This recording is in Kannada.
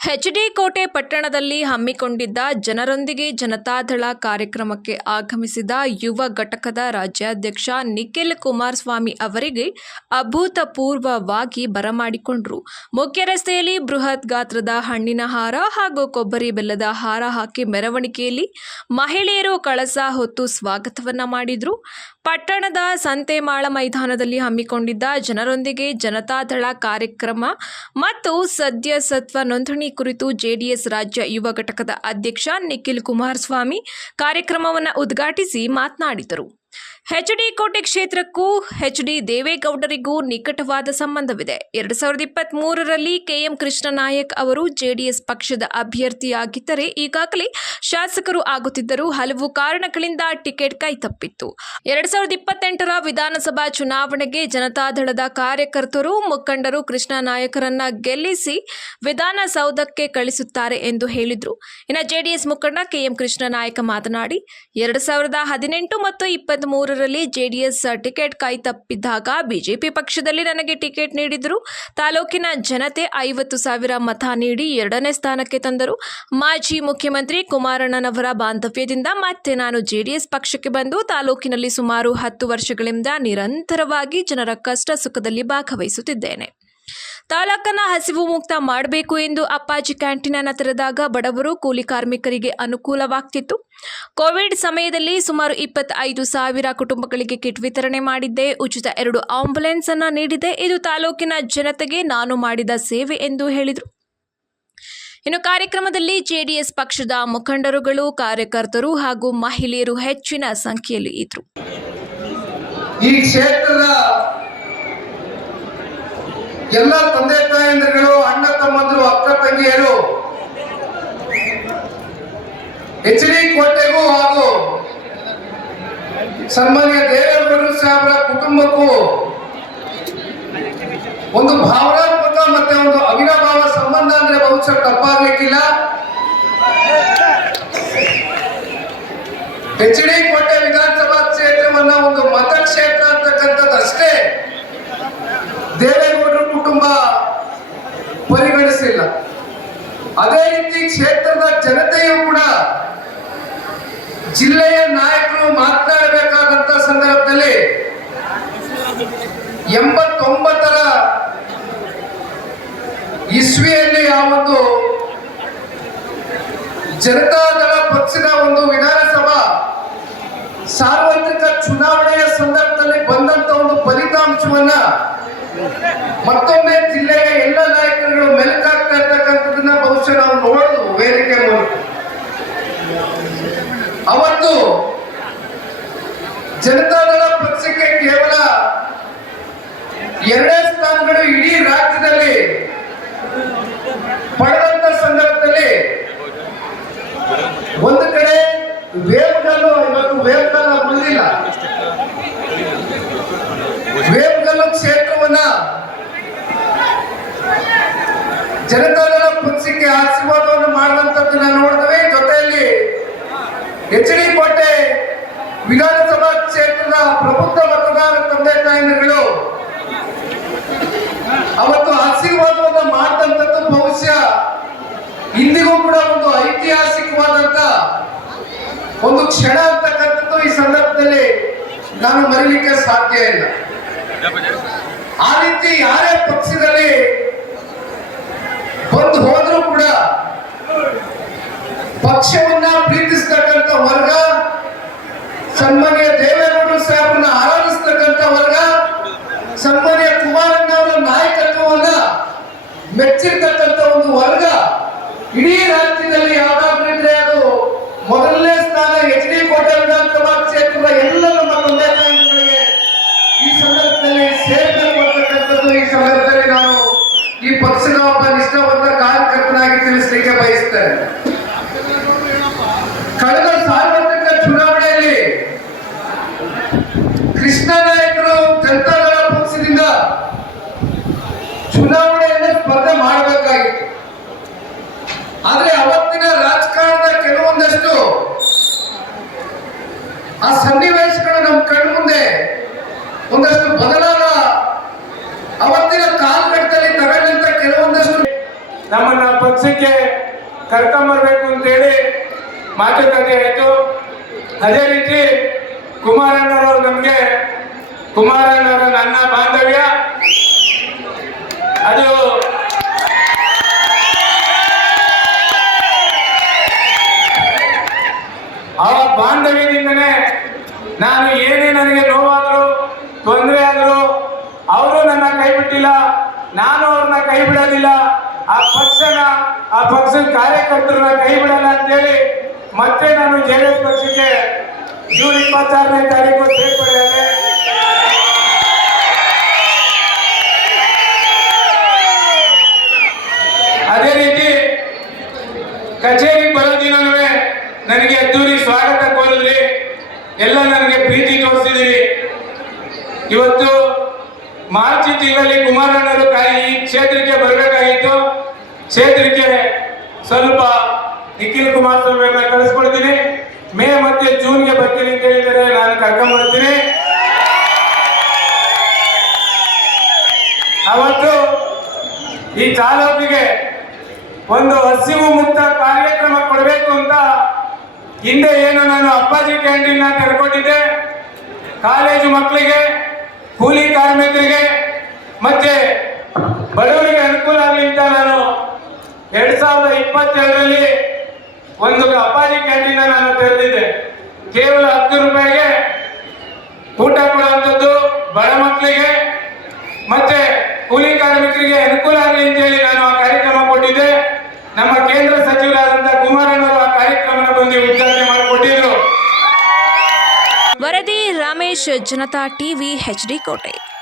ಎಚ್ಡಿ ಕೋಟೆ ಪಟ್ಟಣದಲ್ಲಿ ಹಮ್ಮಿಕೊಂಡಿದ್ದ ಜನರೊಂದಿಗೆ ಜನತಾದಳ ಕಾರ್ಯಕ್ರಮಕ್ಕೆ ಆಗಮಿಸಿದ ಯುವ ಘಟಕದ ರಾಜ್ಯಾಧ್ಯಕ್ಷ ನಿಖಿಲ್ ಕುಮಾರಸ್ವಾಮಿ ಅವರಿಗೆ ಅಭೂತಪೂರ್ವವಾಗಿ ಬರಮಾಡಿಕೊಂಡರು. ಮುಖ್ಯ ರಸ್ತೆಯಲ್ಲಿ ಬೃಹತ್ ಗಾತ್ರದ ಹಣ್ಣಿನ ಹಾರ ಹಾಗೂ ಕೊಬ್ಬರಿ ಬೆಲ್ಲದ ಹಾರ ಹಾಕಿ ಮೆರವಣಿಗೆಯಲ್ಲಿ ಮಹಿಳೆಯರು ಕಳಸ ಹೊತ್ತು ಸ್ವಾಗತವನ್ನ ಮಾಡಿದ್ರು. ಪಟ್ಟಣದ ಸಂತೆಮಾಳ ಮೈದಾನದಲ್ಲಿ ಹಮ್ಮಿಕೊಂಡಿದ್ದ ಜನರೊಂದಿಗೆ ಜನತಾದಳ ಕಾರ್ಯಕ್ರಮ ಮತ್ತು ಸದಸ್ಯತ್ವ ನೋಂದಣಿ ಕುರಿತು ಜೆಡಿಎಸ್ ರಾಜ್ಯ ಯುವ ಘಟಕದ ಅಧ್ಯಕ್ಷ ನಿಖಿಲ್ ಕುಮಾರಸ್ವಾಮಿ ಕಾರ್ಯಕ್ರಮವನ್ನು ಉದ್ಘಾಟಿಸಿ ಮಾತನಾಡಿದರು. ಎಚ್ಡಿ ಕೋಟೆ ಕ್ಷೇತ್ರಕ್ಕೂ ಎಚ್ಡಿ ದೇವೇಗೌಡರಿಗೂ ನಿಕಟವಾದ ಸಂಬಂಧವಿದೆ. 2023ರಲ್ಲಿ ಕೆಎಂ ಕೃಷ್ಣನಾಯಕ್ ಅವರು ಜೆಡಿಎಸ್ ಪಕ್ಷದ ಅಭ್ಯರ್ಥಿಯಾಗಿದ್ದರೆ ಈಗಾಗಲೇ ಶಾಸಕರು ಆಗುತ್ತಿದ್ದರು. ಹಲವು ಕಾರಣಗಳಿಂದ ಟಿಕೆಟ್ ಕೈತಪ್ಪಿತ್ತು. 2028ರ ವಿಧಾನಸಭಾ ಚುನಾವಣೆಗೆ ಜನತಾದಳದ ಕಾರ್ಯಕರ್ತರು ಮುಖಂಡರು ಕೃಷ್ಣನಾಯಕರನ್ನ ಗೆಲ್ಲಿಸಿ ವಿಧಾನಸೌಧಕ್ಕೆ ಕಳಿಸುತ್ತಾರೆ ಎಂದು ಹೇಳಿದರು. ಇನ್ನು ಜೆಡಿಎಸ್ ಮುಖಂಡ ಕೆಎಂ ಕೃಷ್ಣನಾಯಕ ಮಾತನಾಡಿ 2018 ಮತ್ತು 23ರಲ್ಲಿ ಜೆಡಿಎಸ್ ಟಿಕೆಟ್ ಕೈತಪ್ಪಿದ್ದಾಗ ಬಿಜೆಪಿ ಪಕ್ಷದಲ್ಲಿ ನನಗೆ ಟಿಕೆಟ್ ನೀಡಿದರು. ತಾಲೂಕಿನ ಜನತೆ 50,000 ಮತ ನೀಡಿ 2ನೇ ಸ್ಥಾನಕ್ಕೆ ತಂದರು. ಮಾಜಿ ಮುಖ್ಯಮಂತ್ರಿ ಕುಮಾರಣ್ಣನವರ ಬಾಂಧವ್ಯದಿಂದ ಮತ್ತೆ ನಾನು ಜೆಡಿಎಸ್ ಪಕ್ಷಕ್ಕೆ ಬಂದು ತಾಲೂಕಿನಲ್ಲಿ ಸುಮಾರು 10 ವರ್ಷಗಳಿಂದ ನಿರಂತರವಾಗಿ ಜನರ ಕಷ್ಟ ಸುಖದಲ್ಲಿ ಭಾಗವಹಿಸುತ್ತಿದ್ದೇನೆ. ತಾಲೂಕನ್ನು ಹಸಿವು ಮುಕ್ತ ಮಾಡಬೇಕು ಎಂದು ಅಪ್ಪಾಜಿ ಕ್ಯಾಂಟೀನ್ ಅನ್ನು ತೆರೆದಾಗ ಬಡವರು ಕೂಲಿ ಕಾರ್ಮಿಕರಿಗೆ ಅನುಕೂಲವಾಗ್ತಿತ್ತು. ಕೋವಿಡ್ ಸಮಯದಲ್ಲಿ ಸುಮಾರು 25,000 ಕುಟುಂಬಗಳಿಗೆ ಕಿಟ್ ವಿತರಣೆ ಮಾಡಿದ್ದೆ. ಉಚಿತ 2 ಆಂಬ್ಯುಲೆನ್ಸ್ ಅನ್ನು ನೀಡಿದೆ. ಇದು ತಾಲೂಕಿನ ಜನತೆಗೆ ನಾನು ಮಾಡಿದ ಸೇವೆ ಎಂದು ಹೇಳಿದರು. ಇನ್ನು ಕಾರ್ಯಕ್ರಮದಲ್ಲಿ ಜೆಡಿಎಸ್ ಪಕ್ಷದ ಮುಖಂಡರುಗಳು, ಕಾರ್ಯಕರ್ತರು ಹಾಗೂ ಮಹಿಳೆಯರು ಹೆಚ್ಚಿನ ಸಂಖ್ಯೆಯಲ್ಲಿ ಇದ್ದರು. ಈ ಕ್ಷೇತ್ರದ ಎಲ್ಲ ತಂದೆ ತಾಯಂದಿರುಗಳು, ಅಣ್ಣ ತಮ್ಮಂದರು, ಅಕ್ಕ ತಂಗಿಯರು ಎಚ್ಡಿ ಕೋಟೆಗೂ ಹಾಗೂ ಸನ್ಮಾನ್ಯ ದೇವೇಗೌಡರು ಸಾಹೇಬರ ಕುಟುಂಬಕ್ಕೂ ಒಂದು ಭಾವನಾತ್ಮಕ ಮತ್ತೆ ಒಂದು ಅವಿನಾಭಾವ ಸಂಬಂಧ ಅಂದ್ರೆ ಬಹುಶಃ ತಪ್ಪಾಗಲಿಕ್ಕಿಲ್ಲ. ಎಚ್ಡಿ ಕೋಟೆ ವಿಧಾನಸಭಾ ಕ್ಷೇತ್ರವನ್ನ ಒಂದು ಮತಕ್ಷೇತ್ರ ಅಂತಕ್ಕಂಥದ್ದಷ್ಟೇ ದೇವೇಗೌಡರ ಕುಟುಂಬ ಪರಿಗಣಿಸಿಲ್ಲ. ಅದೇ ರೀತಿ ಕ್ಷೇತ್ರದ ಜನತೆಯೂ ಕೂಡ ಜಿಲ್ಲೆಯ ನಾಯಕರು ಮಾತನಾಡಬೇಕಾದಂತ ಸಂದರ್ಭದಲ್ಲಿ 89ರ ಇಸ್ವಿಯಲ್ಲಿ ಆ ಒಂದು ಜನತಾದಳ ಪಕ್ಷದ ಒಂದು ವಿಧಾನಸಭಾ ಸಾರ್ವತ್ರಿಕ ಚುನಾವಣೆಯ ಸಂದರ್ಭದಲ್ಲಿ ಬಂದಂತ ಒಂದು ಫಲಿತಾಂಶವನ್ನ ಮತ್ತೊಮ್ಮೆ ಜಿಲ್ಲೆಯ ಎಲ್ಲ ನಾಯಕರುಗಳು ಮೆಲುಕಾಗ್ತಾ ಇರ್ತಕ್ಕಂಥದ್ದನ್ನ ಬಹುಶಃ ನಾವು ನೋಡುದು ವೇದಿಕೆ ಮೂಲಕ. ಅವತ್ತು ಜನತಾದಳ ಪಕ್ಷಕ್ಕೆ ಕೇವಲ 2 ಸ್ಥಾನಗಳು ಇಡೀ ರಾಜ್ಯದಲ್ಲಿ ಪಡೆದಂತ ಸಂದರ್ಭದಲ್ಲಿ ಒಂದು ಕಡೆ ವೇವ್ಗಲ್ಲು, ಇವತ್ತು ವೇವ್ಗಲ್ಲ ಬಂದಿಲ್ಲ, ವೇವ್ಗಲ್ಲು ಕ್ಷೇತ್ರವನ್ನ ಜನತಾದಳ ಪಕ್ಷಕ್ಕೆ ಆಶೀರ್ವಾದವನ್ನು ಮಾಡಿದಂಥದ್ದನ್ನ ನೋಡಿದ್ವಿ. ಜೊತೆಯಲ್ಲಿ ಎಚ್ಡಿ ಕೋಟೆ ವಿಧಾನಸಭಾ ಕ್ಷೇತ್ರದ ಪ್ರಬುದ್ಧ ಮತದಾರ ತಂದೆ ತಾಯಂದಿರುಗಳು ಅವತ್ತು ಆಶೀರ್ವಾದವನ್ನು ಮಾಡಿದಂಥದ್ದು ಬಹುಶಃ ಇಂದಿಗೂ ಕೂಡ ಒಂದು ಐತಿಹಾಸಿಕವಾದಂತ ಒಂದು ಕ್ಷಣ ಅಂತಕ್ಕಂಥದ್ದು ಈ ಸಂದರ್ಭದಲ್ಲಿ ನಾನು ಮರೀಲಿಕ್ಕೆ ಸಾಧ್ಯ ಇಲ್ಲ. ಆ ರೀತಿ ಯಾರೇ ಪಕ್ಷದಲ್ಲಿ ಬಂದು ಹೋದ್ರೂ ಕೂಡ ಪಕ್ಷವನ್ನ ಪ್ರೀತಿಸ್ತಕ್ಕಂಥ ವರ್ಗ, ಸನ್ಮಾನ್ಯ ದೇವೇಗೌಡರು ಸಾಹೇಬರನ್ನ ಆರಾಧಿಸ್ತಕ್ಕಂಥ ವರ್ಗ, ಸನ್ಮಾನ್ಯ ಕುಮಾರಣ್ಣ ಅವರ ನಾಯಕತ್ವವನ್ನ ಮೆಚ್ಚಿರ್ತಕ್ಕಂಥ ಒಂದು ವರ್ಗ ಇಡೀ ರಾಜ್ಯದಲ್ಲಿ ಯಾವ್ದಾದ್ರು ಇದ್ರೆ ಅದು ಮೊದಲನೇ ಸ್ಥಾನ ಎಚ್ಡಿ ಕೋಟೆ ವಿಧಾನಸಭಾ ಕ್ಷೇತ್ರದ ಎಲ್ಲ ನಮ್ಮ ತಂದೆ ತಾಯಿಗಳಿಗೆ ಈ ಸಂದರ್ಭದಲ್ಲಿ ಸೇರ್ಪಡೆ ಮಾಡತಕ್ಕಂಥದ್ದು ಈ ಸಂದರ್ಭದಲ್ಲಿ ನಾನು ಈ ಪಕ್ಷದ ಒಬ್ಬ ನಿಷ್ಠಾವಂತ ಕಾರ್ಯಕರ್ತನಾಗಿ ತಿಳಿಸಲಿಕ್ಕೆ ಬಯಸ್ತೇನೆ. ಕಳೆದ ಸಾರ್ವತ್ರಿಕ ಚುನಾವಣೆಯಲ್ಲಿ ಕೃಷ್ಣನಾಯಕರು ಜನತಾದಳ ಪಕ್ಷದಿಂದ ಚುನಾವಣೆಯನ್ನು ಸ್ಪರ್ಧೆ ಮಾಡಬೇಕಾಗಿತ್ತು. ಆದ್ರೆ ಅವತ್ತಿನ ರಾಜಕಾರಣದ ಕೆಲವೊಂದಷ್ಟು ಆ ಸನ್ನಿವೇಶಗಳು ನಮ್ಮ ಕಣ್ಮುಂದೆ ಒಂದಷ್ಟು ಬದಲಾದ ಅವತ್ತಿನ ಕಾಲಘಟ್ಟದಲ್ಲಿ ತಗೊಂಡಂತ ಕೆಲವೊಂದಷ್ಟು ನಮ್ಮನ್ನ ಪಕ್ಷಕ್ಕೆ ಕರ್ಕೊಂಬರ್ಬೇಕು ಅಂತೇಳಿ ಮಾತುಕತೆ ಆಯಿತು. ಅದೇ ರೀತಿ ಕುಮಾರಣ್ಣನವರು ನಮಗೆ ಕುಮಾರಣ್ಣವರ ನನ್ನ ಬಾಂಧವ್ಯ ಅದು ಆ ಬಾಂಧವ್ಯದಿಂದನೇ ನಾನು ಏನೇ ನನಗೆ ನೋವಾದರೂ ತೊಂದರೆ ಆದರೂ ಅವರು ನನ್ನ ಕೈ ಬಿಟ್ಟಿಲ್ಲ, ನಾನು ಅವ್ರನ್ನ ಕೈ ಬಿಡೋದಿಲ್ಲ, ಆ ಪಕ್ಷದ ಕಾರ್ಯಕರ್ತರನ್ನ ಕೈ ಬಿಡಲ್ಲ ಅಂತೇಳಿ ಮತ್ತೆ ನಾನು ಜೆಡಿಎಸ್ ಪಕ್ಷಕ್ಕೆ ಜೂನ್ 26ನೇ ತಾರೀಕು ಸೇರ್ಪಡೆಯಾದೆ. ಅದೇ ರೀತಿ ಕಚೇರಿಗೆ ಬರೋ ದಿನವೂ ನನಗೆ ಅದ್ದೂರಿ ಸ್ವಾಗತ ಕೋರಿದ್ರಿ, ಎಲ್ಲ ನನಗೆ ಪ್ರೀತಿ ತೋರಿಸಿದಿರಿ. ಇವತ್ತು ಮಾರ್ಚ್ ತಿಂಗಳಲ್ಲಿ ಕುಮಾರಣ್ಣರು ಈ ಕ್ಷೇತ್ರಕ್ಕೆ ಬರಬೇಕಾಗಿತ್ತು. ಕ್ಷೇತ್ರಕ್ಕೆ ಸ್ವಲ್ಪ ನಿಖಿಲ್ ಕುಮಾರಸ್ವಾಮಿಯವ್ರನ್ನ ಕಳಿಸ್ಕೊಡ್ತೀನಿ. ಮೇ ಮತ್ತೆ ಜೂನ್ಗೆ ಬರ್ತೀನಿ ಅಂತ ಹೇಳಿದರೆ ನಾನು ಕರ್ಕೊಂಡ್ಬರ್ತೀನಿ. ಅವತ್ತು ಈ ತಾಲೂಕಿಗೆ ಒಂದು ಹಸಿವು ಮುಕ್ತ ಕಾರ್ಯಕ್ರಮ ಕೊಡಬೇಕು ಅಂತ ಹಿಂದೆ ಏನು ನಾನು ಅಪ್ಪಾಜಿ ಕ್ಯಾಂಟೀನ್ ತೆರೆದುಕೊಂಡಿದ್ದೆ. ಕಾಲೇಜು ಮಕ್ಕಳಿಗೆ, ಕೂಲಿ ಕಾರ್ಮಿಕರಿಗೆ ಮತ್ತೆ ಬಡವರಿಗೆ ಅನುಕೂಲ ಆಗಲಿ ಅಂತ ನಾನು 2022ರಲ್ಲಿ ಒಂದು ಅಪ್ಪಾಜಿ ಕ್ಯಾಂಟೀನ್ ನಾನು ತೆರೆದಿದ್ದೆ. ಕೇವಲ 10 ರೂಪಾಯಿಗೆ ಊಟ ಕೊಡುವಂಥದ್ದು, ಬಡ ಮಕ್ಕಳಿಗೆ ಮತ್ತೆ ಕೂಲಿ ಕಾರ್ಮಿಕರಿಗೆ ಅನುಕೂಲ ಆಗಲಿ ಅಂತೇಳಿ ನಾನು ಆ ಕಾರ್ಯಕ್ರಮ ಕೊಟ್ಟಿದ್ದೆ. ನಮ್ಮ ಕೇಂದ್ರ ಸಚಿವರಾದಂತಹ ಕುಮಾರಣ್ಣವರು ಆ ಕಾರ್ಯಕ್ರಮನ ಬಂದು ಉದ್ಘಾಟನೆ ಮಾಡಿಕೊಟ್ಟಿದ್ರು. ವರದಿ ರಾಮೇಶ್, ಜನತಾ ಟಿವಿ, HD ಕೋಟೆ.